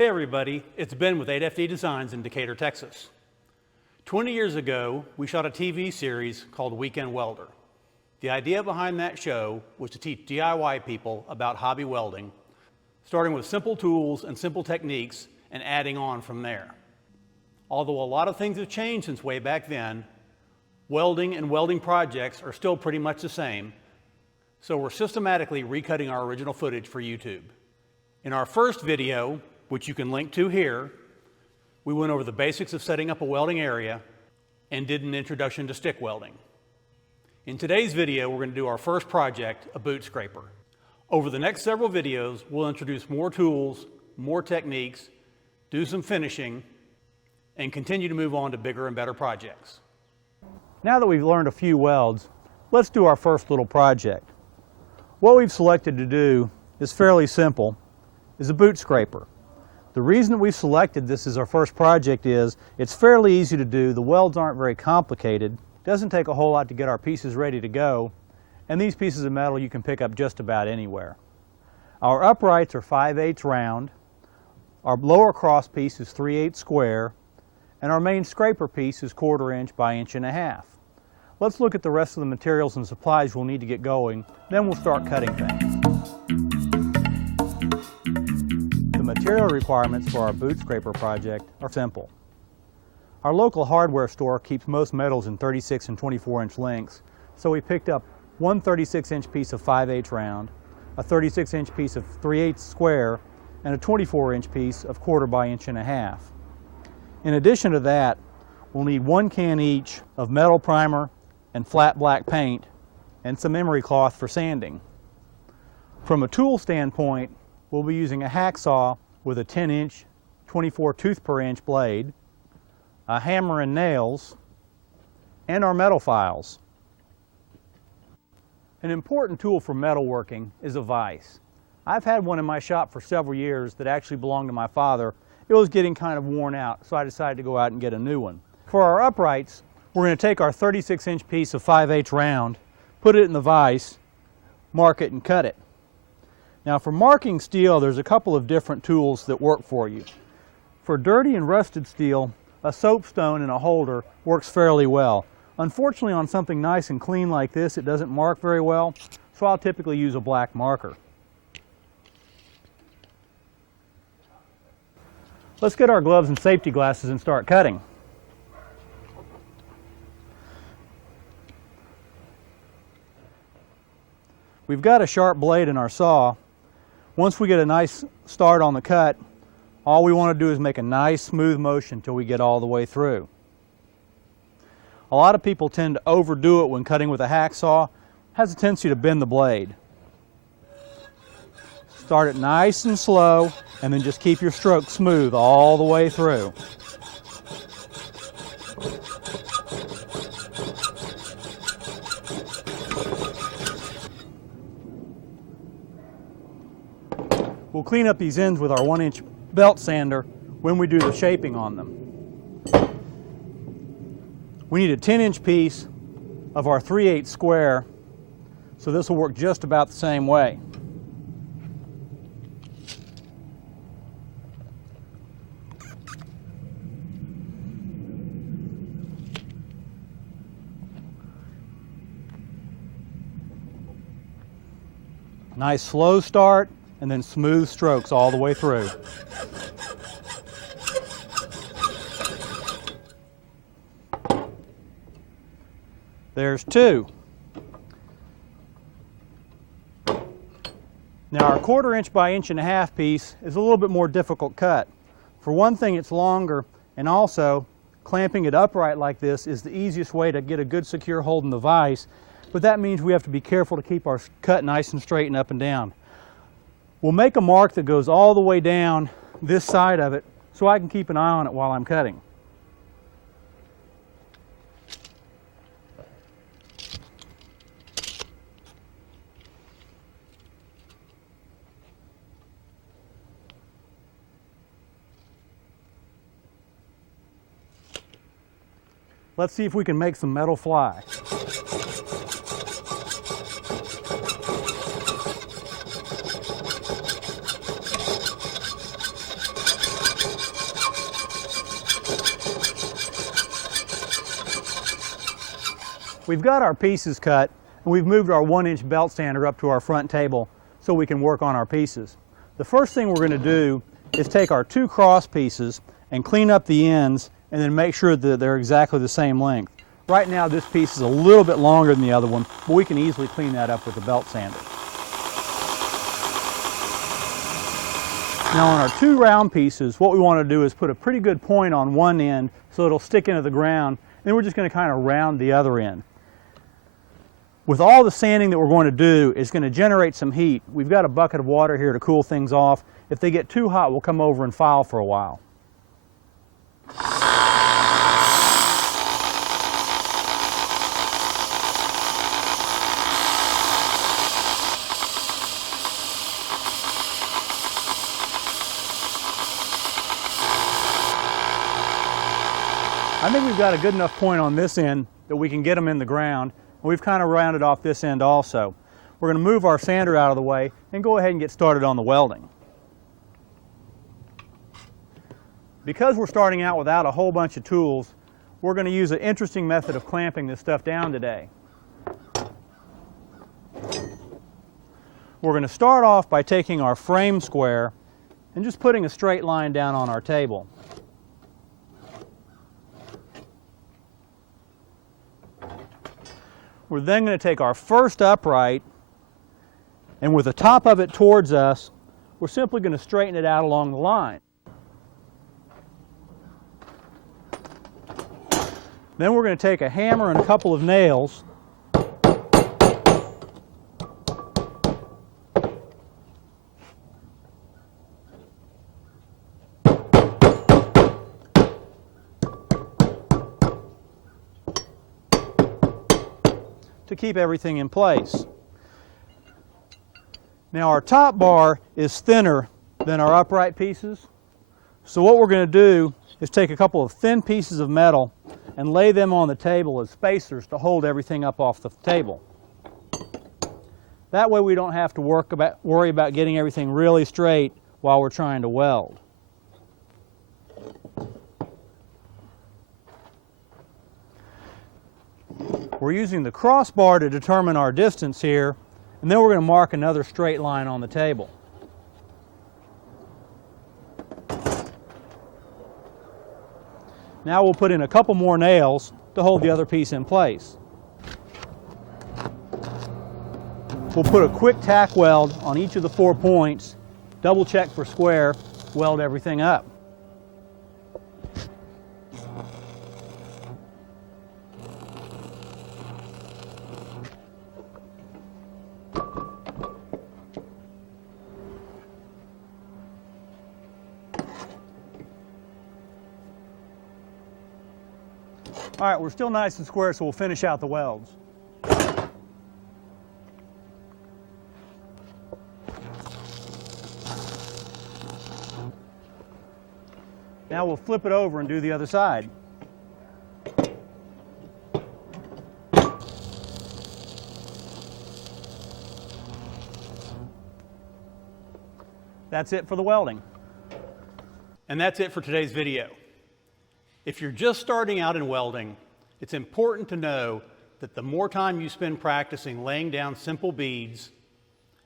Hey everybody, it's Ben with 8FD Designs in Decatur, Texas. 20 years ago, we shot a TV series called Weekend Welder. The idea behind that show was to teach DIY people about hobby welding, starting with simple tools and simple techniques and adding on from there. Although a lot of things have changed since way back then, welding and welding projects are still pretty much the same, so we're systematically recutting our original footage for YouTube. In our first video, which you can link to here, we went over the basics of setting up a welding area and did an introduction to stick welding. In today's video, we're going to do our first project, a boot scraper. Over the next several videos, we'll introduce more tools, more techniques, do some finishing, and continue to move on to bigger and better projects. Now that we've learned a few welds, let's do our first little project. What we've selected to do is fairly simple, is a boot scraper. The reason that we've selected this as our first project is it's fairly easy to do, the welds aren't very complicated, doesn't take a whole lot to get our pieces ready to go, and these pieces of metal you can pick up just about anywhere. Our uprights are 5/8 round, our lower cross piece is 3/8 square, and our main scraper piece is 1/4 inch by 1.5 inches. Let's look at the rest of the materials and supplies we'll need to get going, then we'll start cutting things. The material requirements for our boot scraper project are simple. Our local hardware store keeps most metals in 36 and 24-inch lengths, so we picked up one 36-inch piece of 5/8 round, a 36-inch piece of 3/8 square, and a 24-inch piece of 1/4 by 1.5 inches. In addition to that, we'll need 1 can each of metal primer and flat black paint and some emery cloth for sanding. From a tool standpoint, we'll be using a hacksaw with a 10-inch 24 tooth per inch blade, a hammer and nails, and our metal files. An important tool for metalworking is a vise. I've had one in my shop for several years that actually belonged to my father. It was getting kind of worn out, so I decided to go out and get a new one. For our uprights, we're going to take our 36-inch piece of 5/8 round, put it in the vise, mark it, and cut it. Now for marking steel, there's a couple of different tools that work for you. For dirty and rusted steel, a soapstone and a holder works fairly well. Unfortunately, on something nice and clean like this, it doesn't mark very well, so I'll typically use a black marker. Let's get our gloves and safety glasses and start cutting. We've got a sharp blade in our saw. Once we get a nice start on the cut, all we want to do is make a nice smooth motion until we get all the way through. A lot of people tend to overdo it when cutting with a hacksaw. It has a tendency to bend the blade. Start it nice and slow, and then just keep your stroke smooth all the way through. We'll clean up these ends with our 1-inch belt sander when we do the shaping on them. We need a 10-inch piece of our 3/8 square, so this will work just about the same way. Nice slow start, and then smooth strokes all the way through. There's 2. Now our 1/4 inch by 1.5 inch piece is a little bit more difficult cut. For one thing, it's longer, and also clamping it upright like this is the easiest way to get a good secure hold in the vise, but that means we have to be careful to keep our cut nice and straight and up and down. We'll make a mark that goes all the way down this side of it so I can keep an eye on it while I'm cutting. Let's see if we can make some metal fly. We've got our pieces cut, and we've moved our 1-inch belt sander up to our front table so we can work on our pieces. The first thing we're going to do is take our 2 cross pieces and clean up the ends and then make sure that they're exactly the same length. Right now this piece is a little bit longer than the other one, but we can easily clean that up with the belt sander. Now on our 2 round pieces, what we want to do is put a pretty good point on one end so it'll stick into the ground, and then we're just going to kind of round the other end. With all the sanding that we're going to do, it's going to generate some heat. We've got a bucket of water here to cool things off. If they get too hot, we'll come over and file for a while. I think we've got a good enough point on this end that we can get them in the ground. We've kind of rounded off this end also. We're going to move our sander out of the way and go ahead and get started on the welding. Because we're starting out without a whole bunch of tools, we're going to use an interesting method of clamping this stuff down today. We're going to start off by taking our frame square and just putting a straight line down on our table. We're then going to take our first upright, and with the top of it towards us, we're simply going to straighten it out along the line. Then we're going to take a hammer and a couple of nails to keep everything in place. Now our top bar is thinner than our upright pieces, so what we're going to do is take a couple of thin pieces of metal and lay them on the table as spacers to hold everything up off the table. That way we don't have to worry about getting everything really straight while we're trying to weld. We're using the crossbar to determine our distance here, and then we're going to mark another straight line on the table. Now we'll put in a couple more nails to hold the other piece in place. We'll put a quick tack weld on each of the 4 points, double check for square, weld everything up. All right, we're still nice and square, so we'll finish out the welds. Now we'll flip it over and do the other side. That's it for the welding. And that's it for today's video. If you're just starting out in welding, it's important to know that the more time you spend practicing laying down simple beads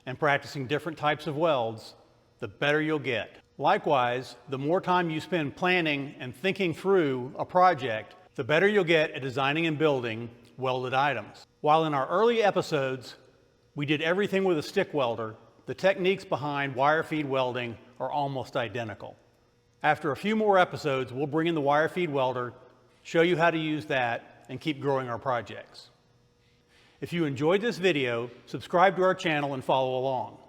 and practicing different types of welds, the better you'll get. Likewise, the more time you spend planning and thinking through a project, the better you'll get at designing and building welded items. While in our early episodes, we did everything with a stick welder, the techniques behind wire feed welding are almost identical. After a few more episodes, we'll bring in the wire feed welder, show you how to use that, and keep growing our projects. If you enjoyed this video, subscribe to our channel and follow along.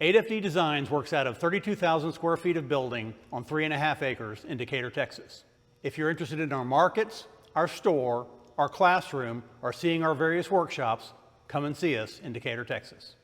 8FD Designs works out of 32,000 square feet of building on 3.5 acres in Decatur, Texas. If you're interested in our markets, our store, our classroom, or seeing our various workshops, come and see us in Decatur, Texas.